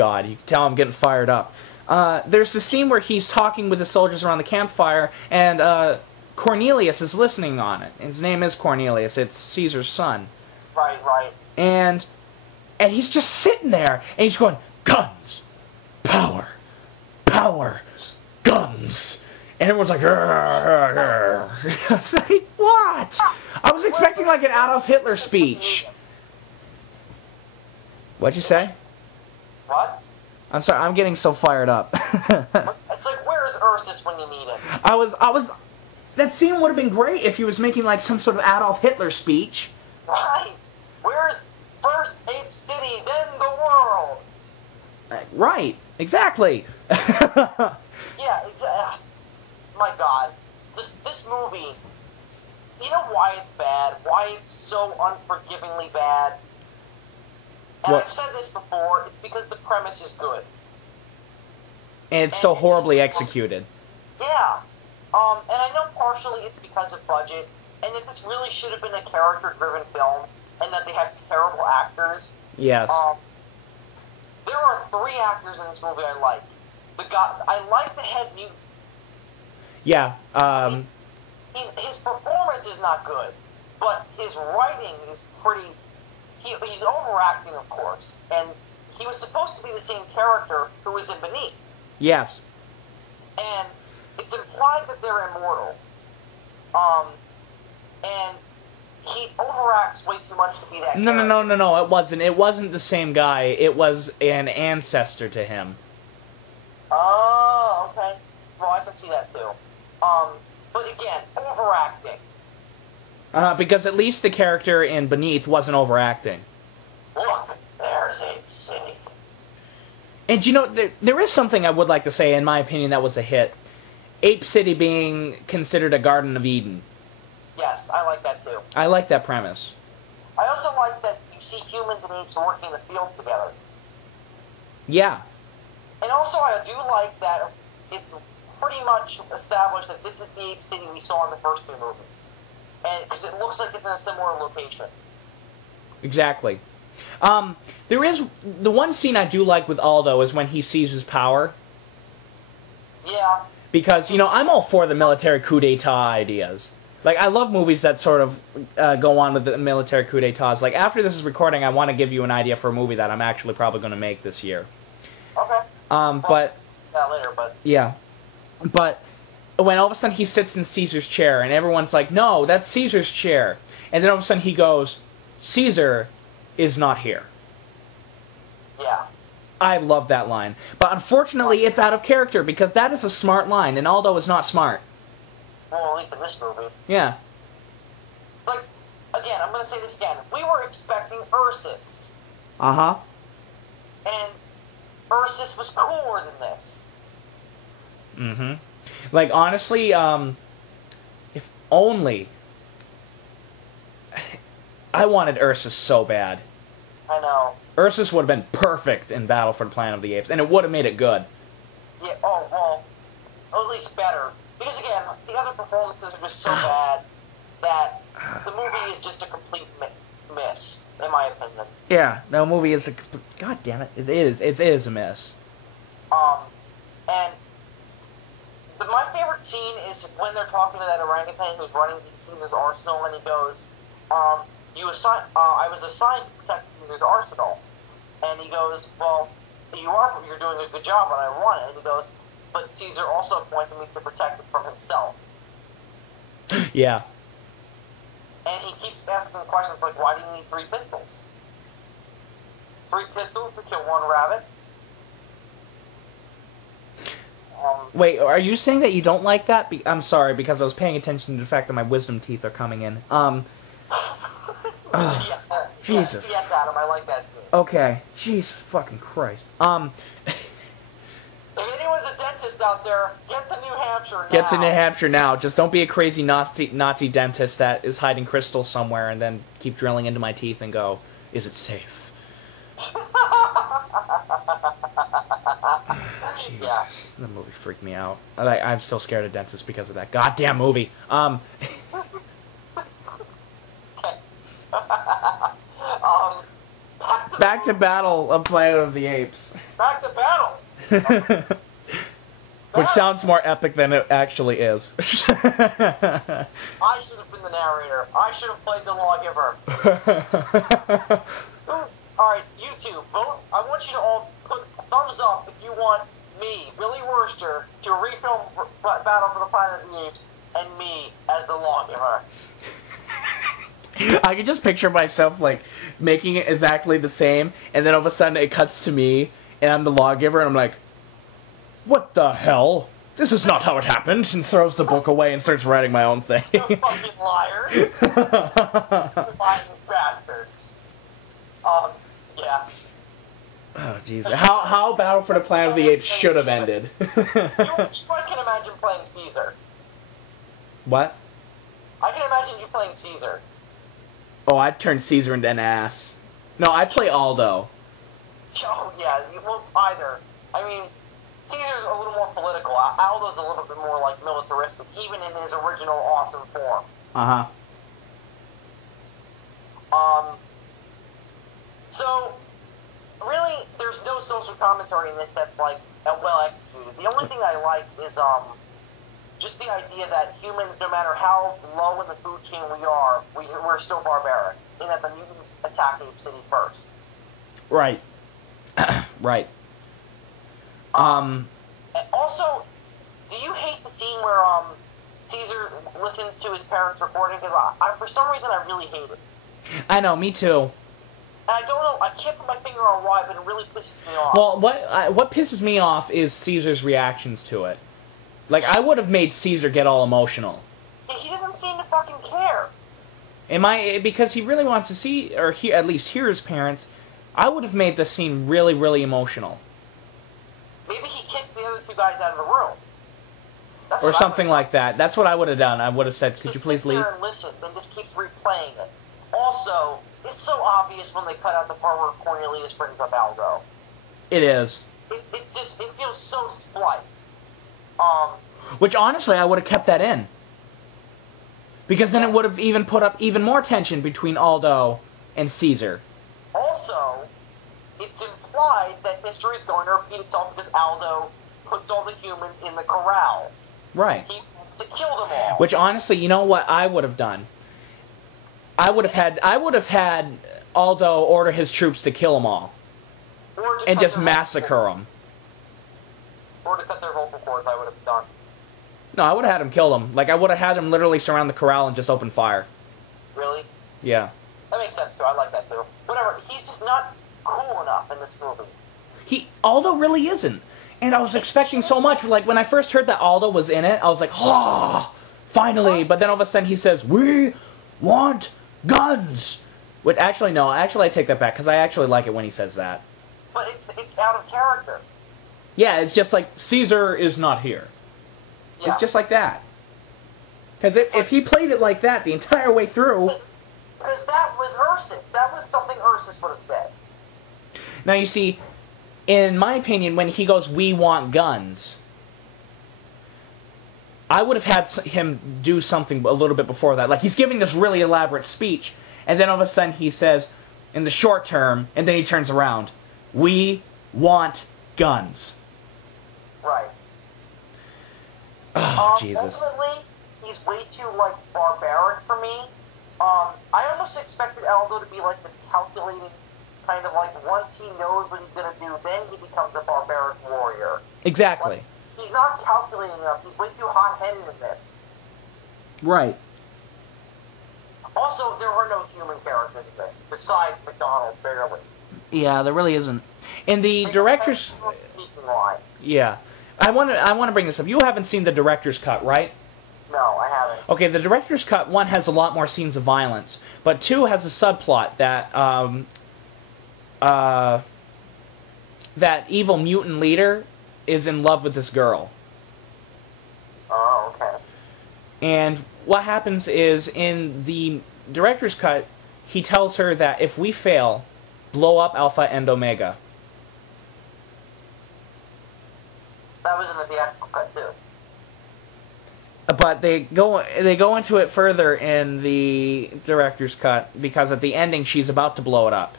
God, you can tell I'm getting fired up. There's the scene where he's talking with the soldiers around the campfire, and Cornelius is listening on it. His name is Cornelius. It's Caesar's son. Right. And he's just sitting there, and he's going, guns, power, guns. And everyone's like, I was like, what? I was expecting like an Adolf Hitler speech. What'd you say? What? I'm sorry, I'm getting so fired up. It's like, where's Ursus when you need him? I was... That scene would have been great if he was making like some sort of Adolf Hitler speech. Right. Where's first Ape City, then the world? Right. Exactly. Yeah, exactly. My God. This movie, you know why it's bad? Why it's so unforgivingly bad? And What? I've said this before, it's because the premise is good. And it's so horribly executed. Yeah. And I know partially it's because of budget, and that this really should have been a character-driven film, and that they have terrible actors. Yes. There are 3 actors in this movie I like. I like the head mutant. Yeah. His performance is not good, but his writing is pretty... He's overacting, of course, and he was supposed to be the same character who was in Beneath. Yes. And it's implied that they're immortal. And he overacts way too much to be that character. No, it wasn't. It wasn't the same guy. It was an ancestor to him. Oh, okay. Well, I can see that too. But again, overacting. Because at least the character in Beneath wasn't overacting. Look, there's Ape City. And you know, there is something I would like to say, in my opinion, that was a hit. Ape City being considered a Garden of Eden. Yes, I like that too. I like that premise. I also like that you see humans and apes working in the field together. Yeah. And also I do like that it's pretty much established that this is the Ape City we saw in the first 2 movies. And because it looks like it's in a similar location. Exactly. There is... The one scene I do like with Aldo is when he sees his power. Yeah. Because, you know, I'm all for the military coup d'etat ideas. Like, I love movies that sort of go on with the military coup d'etats. Like, after this is recording, I want to give you an idea for a movie that I'm actually probably going to make this year. Okay. But... Yeah, later, but... Yeah. But when all of a sudden he sits in Caesar's chair, and everyone's like, no, that's Caesar's chair. And then all of a sudden he goes, Caesar is not here. Yeah. I love that line. But unfortunately, it's out of character, because that is a smart line, and Aldo is not smart. Well, at least in this movie. Yeah. Like, again, I'm going to say this again. We were expecting Ursus. Uh-huh. And Ursus was cooler than this. Mm-hmm. Like, honestly, if only... I wanted Ursus so bad. I know. Ursus would have been perfect in Battle for the Planet of the Apes, and it would have made it good. Yeah, oh, well, at least better. Because again, the other performances are just so bad that the movie is just a complete miss, in my opinion. Yeah, no movie is a... God damn it, it is a miss. And my favorite scene is when they're talking to that orangutan who's running Caesar's arsenal, and he goes, I was assigned to protect Caesar's arsenal. And he goes, well, you're doing a good job, and I want it. And he goes, but Caesar also appointed me to protect it from himself. Yeah. And he keeps asking questions like, why do you need 3 pistols? 3 pistols to kill 1 rabbit? Wait, are you saying that you don't like that? I'm sorry, because I was paying attention to the fact that my wisdom teeth are coming in. Yes, Jesus. Yes, Adam, I like that too. Okay. Jesus fucking Christ. If anyone's a dentist out there, get to New Hampshire now. Get to New Hampshire now. Just don't be a crazy Nazi dentist that is hiding crystals somewhere and then keep drilling into my teeth and go, is it safe? Jesus. Yeah. The movie freaked me out. I'm still scared of dentists because of that goddamn movie. Back back to Battle of Planet of the Apes. Back to battle. Which sounds more epic than it actually is. I should have been the narrator. I should have played the lawgiver. Alright, you two, vote. I want you to all put thumbs up if you want me, Billy Wurster, to refilm Battle for the Planet of the Apes, and me as the lawgiver. I can just picture myself, like, making it exactly the same, and then all of a sudden it cuts to me, and I'm the lawgiver, and I'm like, what the hell? This is not how it happened, and throws the book away and starts writing my own thing. You fucking liars. Lying bastards. Yeah. Oh, jeez. How Battle for the Planet of the Apes should have ended. I can imagine playing Caesar. What? I can imagine you playing Caesar. Oh, I'd turn Caesar into an ass. No, I'd play Aldo. Oh, yeah, well, either. I mean, Caesar's a little more political. Aldo's a little bit more, like, militaristic, even in his original awesome form. Uh-huh. So, really, there's no social commentary in this that's, like, well executed. The only thing I like is, just the idea that humans, no matter how low in the food chain we are, we're still barbaric, and that the mutants attack Ape City first. Right. Right. Also, do you hate the scene where Caesar listens to his parents' recording? Because I, for some reason, I really hate it. I know, me too. And I don't know, I can't put my finger on why, but it really pisses me off. Well, what pisses me off is Caesar's reactions to it. Like, I would have made Caesar get all emotional. He doesn't seem to fucking care. Because he really wants to see, or at least hear his parents, I would have made the scene really, really emotional. Maybe he kicks the other two guys out of the room. That's Or something like that. That's what I would have done. I would have said, could you please leave? He sits there and listens and just keeps replaying it. Also, it's so obvious when they cut out the part where Cornelius brings up Aldo. It is. It feels so spliced. Which, honestly, I would have kept that in. Because then it would have even put up even more tension between Aldo and Caesar. Also, it's implied that history is going to repeat itself because Aldo puts all the humans in the corral. Right. He wants to kill them all. Which, honestly, you know what I would have done? I would have had Aldo order his troops to kill them all. And just massacre them. Or to cut their vocal cords, I would have done. No, I would have had him kill them. Like, I would have had him literally surround the corral and just open fire. Really? Yeah. That makes sense, too. I like that, too. Whatever. He's just not cool enough in this movie. Aldo really isn't. And I was expecting so much. Like, when I first heard that Aldo was in it, I was like, oh, finally. But then all of a sudden he says, we want guns. Which, actually, no. Actually, I take that back, because I actually like it when he says that. But it's out of character. Yeah, it's just like, Caesar is not here. Yeah. It's just like that. Because if he played it like that the entire way through... Because that was Ursus. That was something Ursus would have said. Now, you see, in my opinion, when he goes, we want guns, I would have had him do something a little bit before that. Like, he's giving this really elaborate speech, and then all of a sudden he says, in the short term, and then he turns around, we want guns. Right. Oh, Jesus. Ultimately, he's way too, like, barbaric for me. I almost expected Aldo to be, like, this calculating kind of, like, once he knows what he's gonna do, then he becomes a barbaric warrior. Exactly. Like, he's not calculating enough. He's way too hot-headed in this. Right. Also, there are no human characters in this, besides McDonald, barely. Yeah, there really isn't. In the director's... Speaking lines. Yeah. I want to bring this up. You haven't seen the director's cut, right? No, I haven't. Okay, the director's cut, 1, has a lot more scenes of violence, but 2 has a subplot that, that evil mutant leader is in love with this girl. Oh, okay. And what happens is, in the director's cut, he tells her that if we fail, blow up Alpha and Omega. That was in the theatrical cut, too. But they go into it further in the director's cut, because at the ending she's about to blow it up.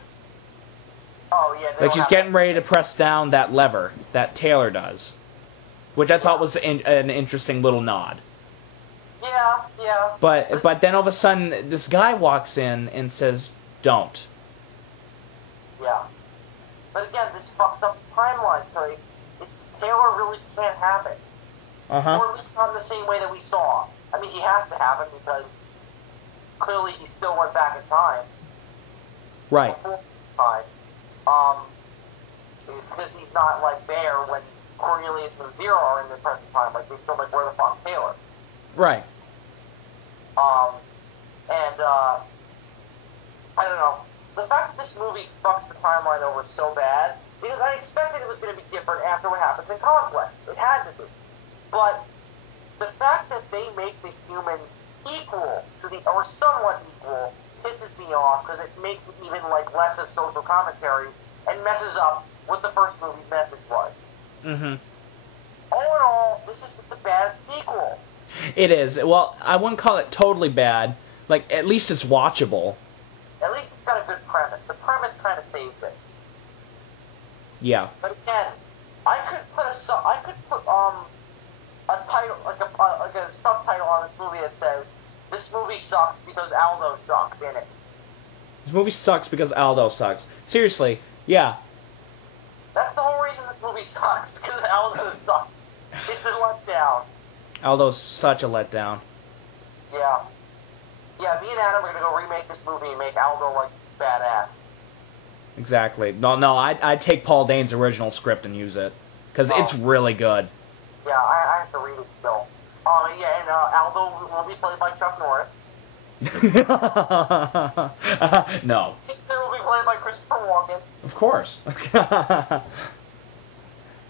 Like, don't she's have getting ready to press down that lever that Taylor does. Which I thought was an interesting little nod. Yeah. But then all of a sudden, this guy walks in and says, "Don't." Yeah. But again, this fucks up the timeline, so Taylor really can't have it. Uh-huh. Or at least not in the same way that we saw. I mean, he has to have it because clearly he still went back in time. Right. Before time. Because he's not, like, there when Cornelius and Zero are in the present time. Like, they still, like, where the fuck Taylor? Right. I don't know. The fact that this movie fucks the timeline over so bad, because I expected it was going to be different after what happens in Conquest. It had to be. But the fact that they make the humans equal to or somewhat equal, pisses me off, because it makes it even, like, less of social commentary, and messes up what the first movie's message was. Mm-hmm. All in all, this is just a bad sequel. It is. Well, I wouldn't call it totally bad. Like, at least it's watchable. At least it's got a good premise. The premise kind of saves it. Yeah. But again, I could put a title, like a subtitle on this movie that says, "This movie sucks because Aldo sucks" in it. This movie sucks because Aldo sucks. Seriously, yeah. That's the whole reason this movie sucks, because Aldo sucks. It's a letdown. Aldo's such a letdown. Yeah. Yeah, me and Adam are going to go remake this movie and make Aldo, like, badass. Exactly. No, I'd take Paul Dane's original script and use it. Because it's really good. Yeah, I have to read it still. Yeah, and Aldo will be played by Chuck Norris. No. Caesar will be played by Christopher Walken. Of course.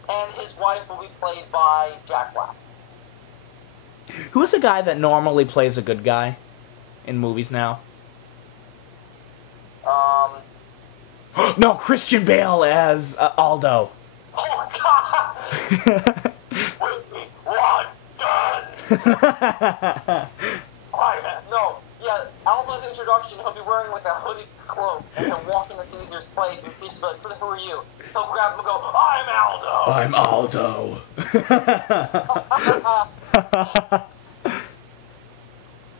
And his wife will be played by Jack Black. Who's the guy that normally plays a good guy in movies now? No, Christian Bale as Aldo. Oh my god! We want guns! No, yeah, Aldo's introduction, he'll be wearing like a hooded cloak, and he'll walk into Caesar's place, and Caesar's like, "Who are you?" He'll grab him and go, "I'm Aldo!" I'm Aldo.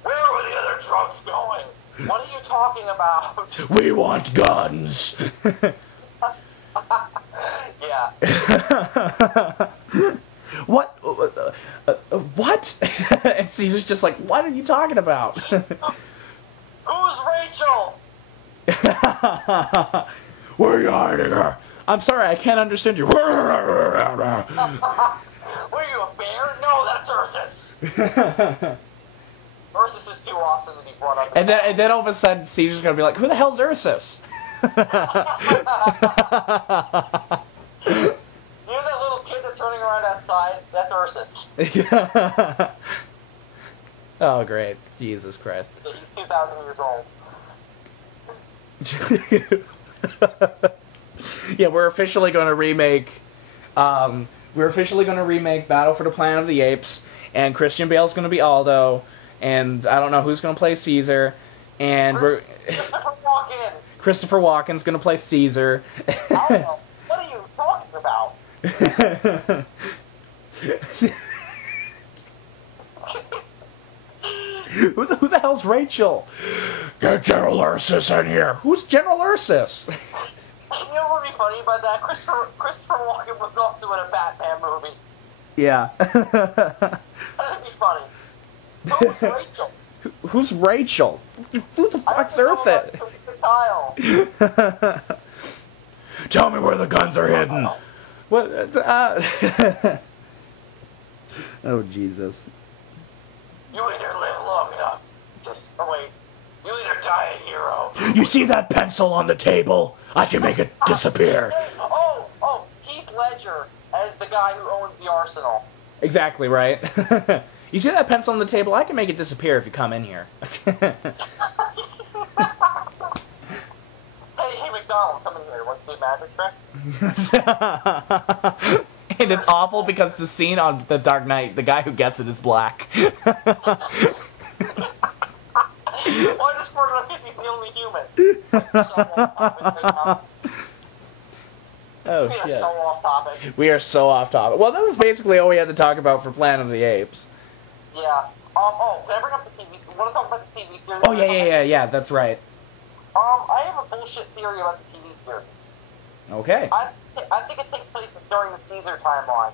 Where were the other drunks going? What are you talking about? We want guns. Yeah. What? What? And Caesar's just like, what are you talking about? Who's Rachel? Where are you hiding her? I'm sorry, I can't understand you. Were you a bear? No, that's Ursus. Ursus is too awesome to be brought up. And then all of a sudden, Caesar's gonna be like, who the hell's Ursus? You know that little kid that's running around outside? That's Ursus. Oh, great. Jesus Christ. He's 2,000 years old. Yeah, we're officially going to remake... we're officially going to remake Battle for the Planet of the Apes, and Christian Bale's going to be Aldo, and I don't know who's going to play Caesar, and Christopher Walken! Christopher Walken's going to play Caesar. Aldo, what are you talking about? Who the hell's Rachel? Get General Ursus in here. Who's General Ursus? You know what would be funny about that? Christopher Walken was also in a Batman movie. Yeah. That'd be funny. Who's Rachel? Who's Rachel? Who the fuck's Ursus? Tell me where the guns are hidden. What? Oh, Jesus. You either live long enough. Wait. You either die a hero. You see that pencil on the table? I can make it disappear. Oh, Heath Ledger as the guy who owns the arsenal. Exactly, right? You see that pencil on the table? I can make it disappear if you come in here. Hey, McDonald, come in here. Want to see a magic trick? And it's awful because the scene on The Dark Knight, the guy who gets it is black. Well, I just brought it up because he's the only human. Oh, We are shit. so off topic. We are so off topic. Well, that was basically all we had to talk about for Planet of the Apes. Yeah. Can I bring up the TV? Want to talk about the TV series? Oh, yeah, that's right. I have a bullshit theory about the TV series. Okay. I think it takes place during the Caesar timeline.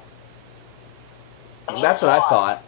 And That's here's what I why. thought.